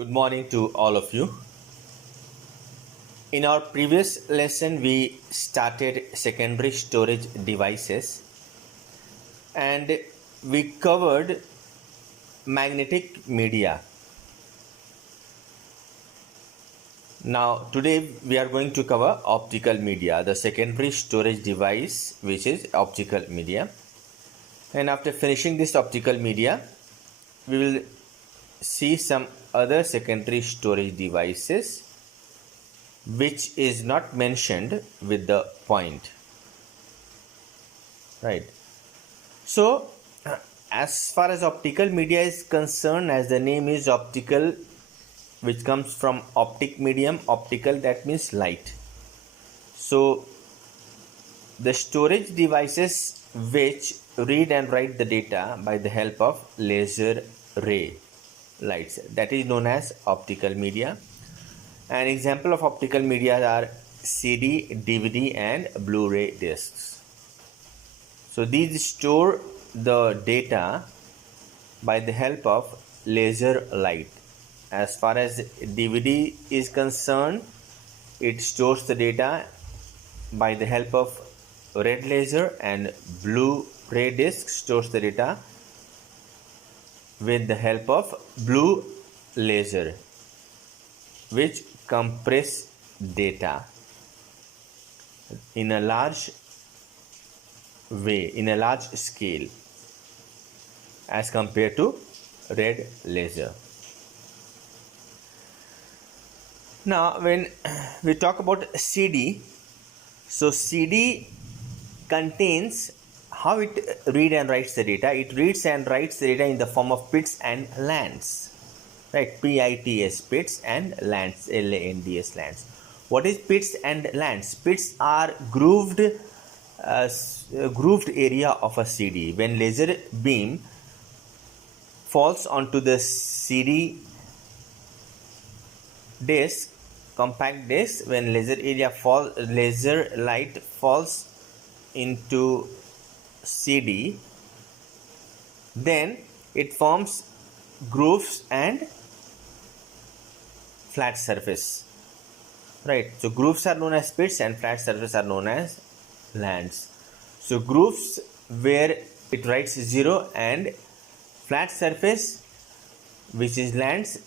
Good morning to all of you. In our previous lesson, we started secondary storage devices and we covered magnetic media. Now, today we are going to cover optical media, the secondary storage device, which is optical media. And after finishing this optical media, we will see some other secondary storage devices which is not mentioned with the point, right? So as far as optical media is concerned, as the name is optical, which comes from optic medium, optical, that means light. So the storage devices which read and write the data by the help of laser ray lights, that is known as optical media. An example of optical media are CD, DVD and Blu-ray discs. So these store the data by the help of laser light. As far as DVD is concerned, it stores the data by the help of red laser, and Blu-ray disc stores the data with the help of blue laser, which compress data in a large way, in a large scale, as compared to red laser. Now, when we talk about CD, so CD contains how it read and writes the data. It reads and writes the data in the form of bits and lands, right? PITS, bits and lands, LANDS, lands. What is bits and lands? Bits are grooved area of a CD. When laser beam falls onto the CD disc, compact disc, when laser light falls into CD, then it forms grooves and flat surface, right? So grooves are known as bits and flat surface are known as lands. So grooves where it writes 0 and flat surface, which is lands,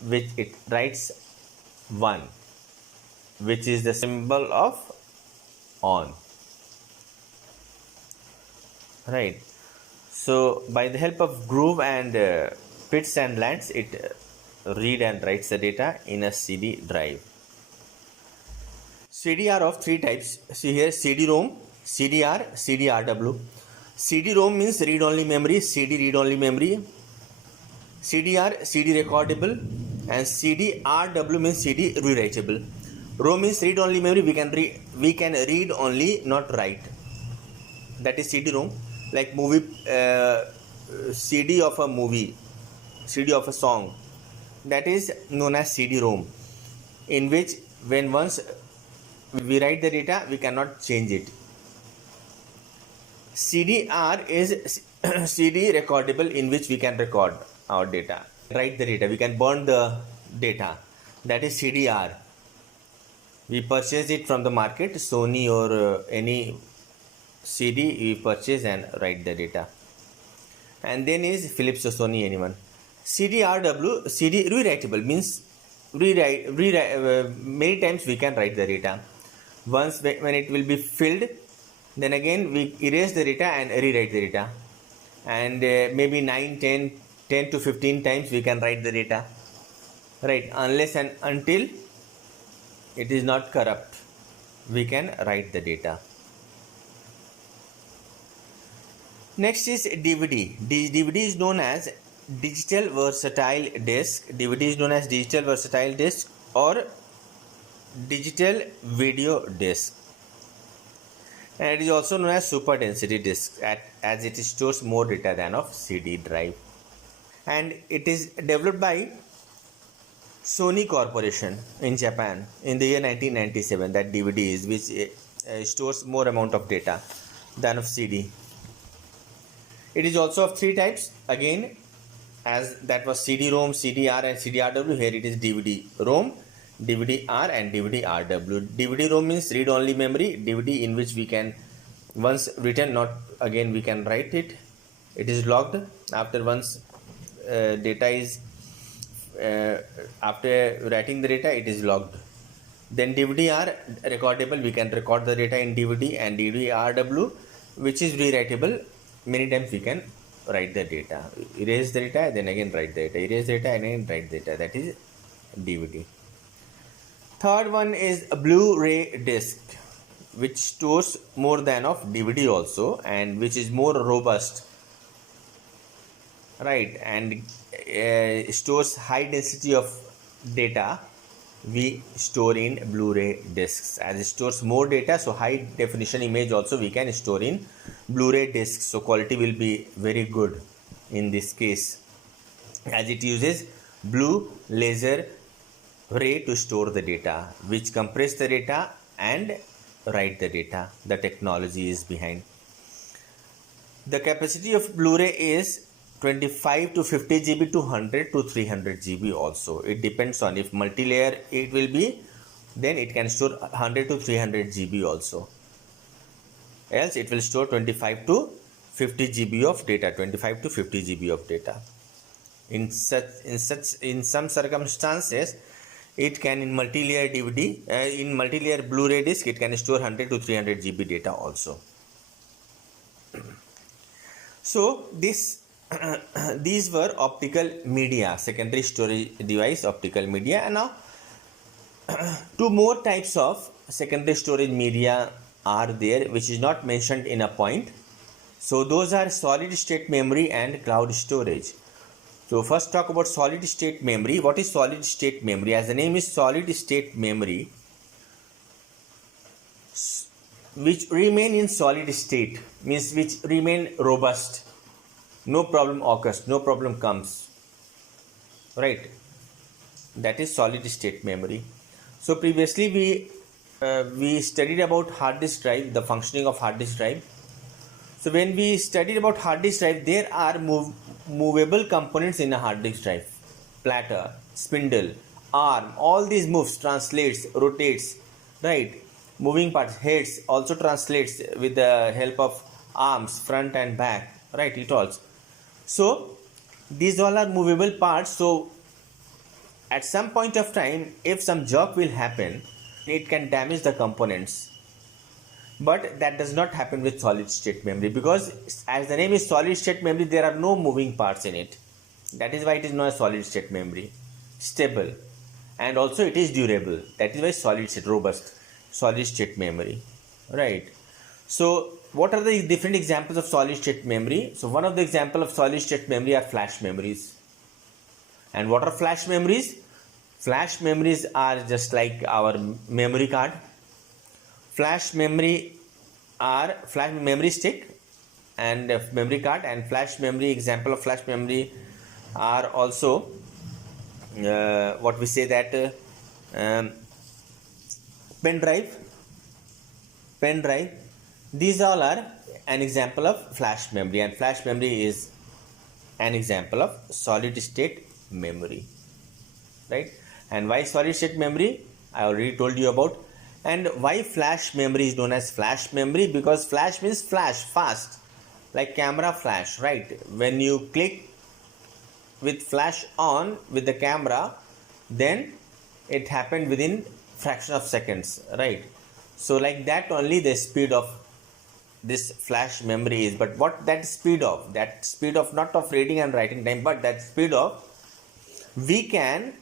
which it writes 1, which is the symbol of on, right? So by the help of groove and bits and lands, it read and writes the data in a CD drive. CD are of 3 types. See here, CD-ROM, CDR, CD-RW. CD-ROM means read-only memory, CD read-only memory. CDR, CD recordable, and CD-RW means CD rewritable. ROM means read-only memory. We can read only, not write. That is CD-ROM. Like movie, CD of a movie, CD of a song, that is known as CD-ROM, in which when once we write the data, we cannot change it. CDR is CD recordable, in which we can record our data, write the data, we can burn the data. That is CDR. We purchase it from the market, Sony or any CD we purchase and write the data. And then is Philips or Sony, anyone. CD-RW, CD rewritable, means many times we can write the data. Once when it will be filled, then again we erase the data and rewrite the data. And maybe 10 to 15 times we can write the data, right? Unless and until it is not corrupt, we can write the data. Next is DVD. DVD is known as digital versatile disc. DVD is known as digital versatile disc or digital video disc, and it is also known as super density disc, as it stores more data than of CD drive. And it is developed by Sony Corporation in Japan in the year 1997. That DVD is, which stores more amount of data than of CD. It is also of 3 types. Again, as that was CD-ROM, CD-R and CD-RW. Here it is DVD-ROM, DVD-R and DVD-RW. DVD-ROM means read-only memory, DVD in which we can once written, not again we can write it. It is locked after once data is after writing the data, it is logged. Then DVD-R recordable, we can record the data in DVD, and DVD-RW, which is rewritable. Many times we can write the data, erase the data, then again write the data, erase the data, and again write the data. That is DVD. Third one is a Blu-ray disc, which stores more than of DVD also, and which is more robust, right, and stores high density of data. We store in Blu-ray discs, as it stores more data, so high definition image also we can store in Blu-ray discs, so quality will be very good in this case, as it uses blue laser ray to store the data, which compress the data and write the data. The technology is behind. The capacity of Blu-ray is 25 to 50 GB to 100 to 300 GB also. It depends on if multi-layer it will be, then it can store 100 to 300 GB also. Else it will store 25 to 50 GB of data, 25 to 50 GB of data. In some circumstances, it can in multi-layer DVD, in multi-layer Blu-ray disc, it can store 100 to 300 GB data also. So these were optical media, secondary storage device, optical media. And now two more types of secondary storage media are there, which is not mentioned in a point. So those are solid state memory and cloud storage. So first talk about solid state memory. What is solid state memory? As the name is solid state memory, which remain in solid state, means which remain robust. No problem occurs, no problem comes, right? That is solid state memory. So previously we studied about hard disk drive, the functioning of hard disk drive. So when we studied about hard disk drive, there are movable components in a hard disk drive. Platter, spindle, arm, all these moves, translates, rotates, right? Moving parts, heads also translates with the help of arms, front and back, right? It also. So these all are movable parts. So at some point of time, if some jerk will happen, it can damage the components. But that does not happen with solid state memory, because as the name is solid state memory, there are no moving parts in it. That is why it is known as solid state memory. Stable, and also it is durable. That is why solid state, robust, solid state memory, right? So what are the different examples of solid state memory? So one of the example of solid state memory are flash memories. And what are flash memories? Flash memories are just like our memory card. Flash memory are flash memory stick and memory card, and flash memory, example of flash memory are also what we say that pen drive. These all are an example of flash memory, and flash memory is an example of solid state memory, right? And why solid state memory? I already told you about. And why flash memory is known as flash memory? Because flash means flash, fast, like camera flash, right? When you click with flash on with the camera, then it happened within fraction of seconds, right? So like that only the speed of this flash memory is. But what that speed of not of reading and writing time, but that speed of, we can,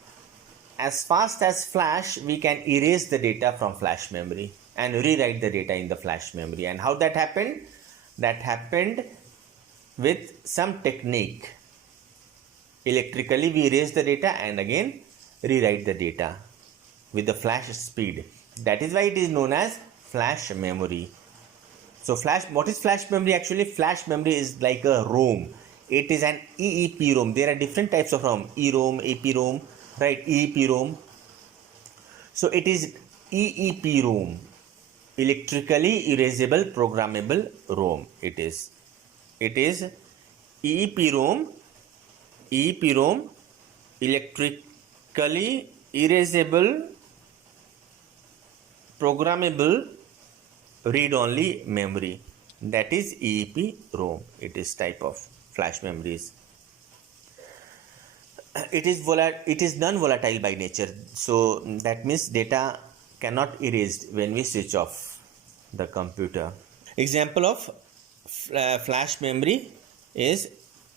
as fast as flash, we can erase the data from flash memory and rewrite the data in the flash memory. And how that happened? That happened with some technique. Electrically we erase the data and again rewrite the data with the flash speed. That is why it is known as flash memory. So what is flash memory? Actually, flash memory is like a ROM. It is an EEPROM. There are different types of ROM, EROM, EPROM, right? EEPROM. So it is EEPROM, electrically erasable programmable ROM. It is EEPROM, EEPROM, electrically erasable, programmable, read-only memory. That is EEPROM. It is type of flash memories. It is non-volatile by nature, so that means data cannot erased when we switch off the computer. Example of flash memory is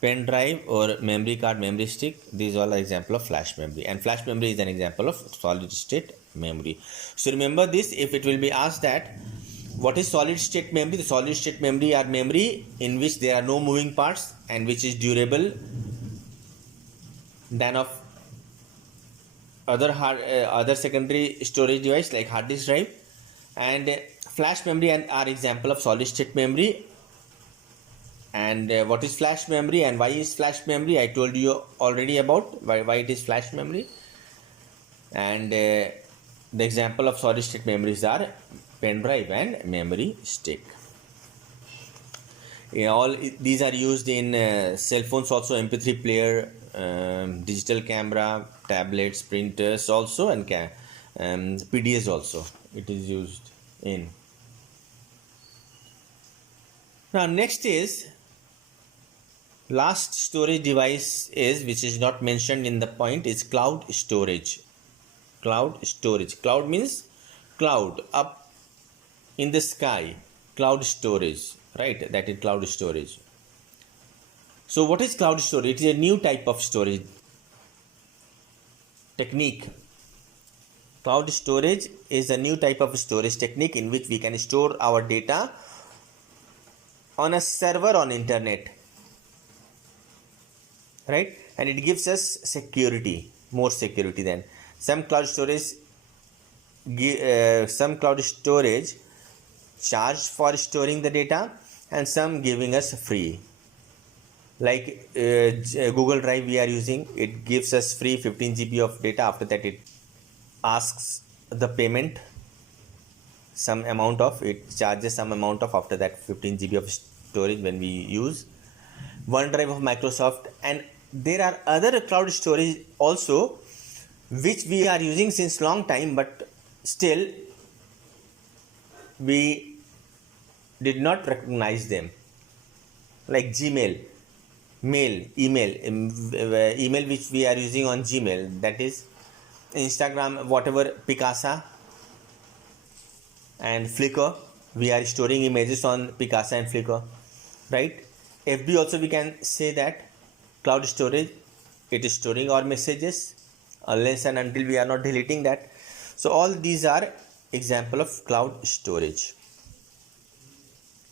pen drive or memory card, memory stick. These all are example of flash memory, and flash memory is an example of solid state memory. So remember this, if it will be asked that what is solid state memory, the solid state memory are memory in which there are no moving parts and which is durable than of other secondary storage device like hard disk drive. And flash memory are example of solid state memory. And what is flash memory and why is flash memory, I told you already about why it is flash memory. And the example of solid state memories are pen drive and memory stick. All these are used in cell phones also, MP3 player, digital camera, tablets, printers also, and PDAs also it is used in. Now next is last storage device is, which is not mentioned in the point, is cloud storage. Cloud storage. Cloud means cloud, up in the sky. Cloud storage, right? That is cloud storage. So what is cloud storage? It is a new type of storage technique. Cloud storage is a new type of storage technique in which we can store our data on a server on internet, right? And it gives us security, more security than some cloud storage. Some cloud storage charge for storing the data, and some giving us free. Like Google Drive we are using, it gives us free 15 GB of data. After that it asks the payment, some amount of, it charges some amount of, after that 15 GB of storage when we use. OneDrive of Microsoft, and there are other cloud storage also which we are using since long time, but still we did not recognize them, like Gmail, email which we are using on Gmail, that is Instagram, whatever, Picasa and Flickr, we are storing images on Picasa and Flickr, right? FB also we can say that cloud storage, it is storing our messages unless and until we are not deleting that. So all these are example of cloud storage,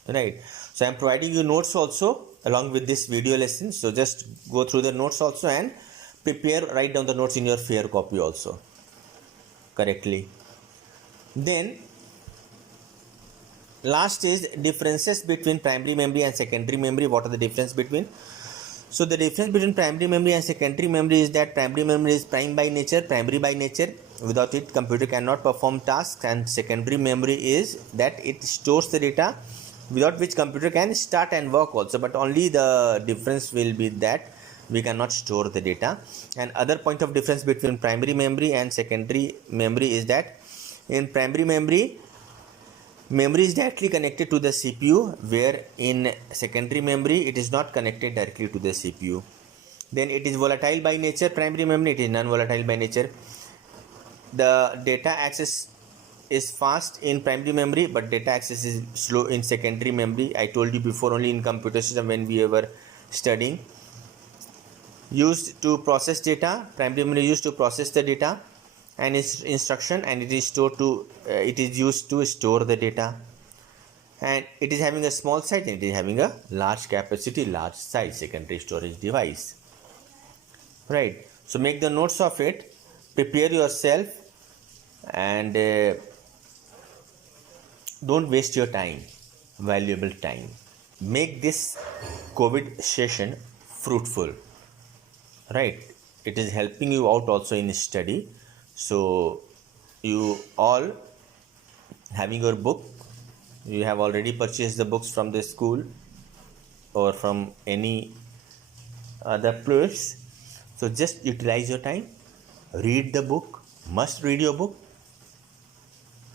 right? So I am providing you notes also along with this video lesson, so just go through the notes also and prepare, write down the notes in your fair copy also correctly. Then last is differences between primary memory and secondary memory. What are the difference between? So the difference between primary memory and secondary memory is that primary memory is primary by nature. Without it, computer cannot perform tasks. And secondary memory is that it stores the data, without which computer can start and work also. But only the difference will be that we cannot store the data. And other point of difference between primary memory and secondary memory is that in primary memory is directly connected to the CPU, where in secondary memory it is not connected directly to the CPU. Then it is volatile by nature. Primary memory, it is non-volatile by nature. The data access is fast in primary memory, but data access is slow in secondary memory. I told you before, only in computer system when we were studying. Used to process data, primary memory used to process the data and its instruction, and it is stored to it is used to store the data. And it is having a small size and it is having a large capacity, large size secondary storage device, right? So make the notes of it, prepare yourself, and don't waste your time, valuable time. Make this COVID session fruitful, right? It is helping you out also in study. So you all having your book, you have already purchased the books from the school or from any other place. So just utilize your time, read the book, must read your book,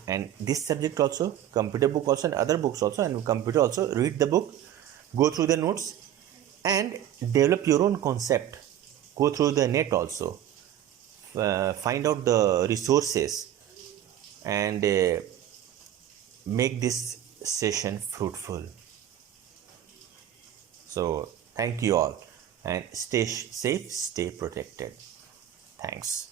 and this subject also, computer book also, and other books also, and computer also, read the book, go through the notes, and develop your own concept. Go through the net also, find out the resources, and make this session fruitful. So thank you all, and stay safe, stay protected. Thanks.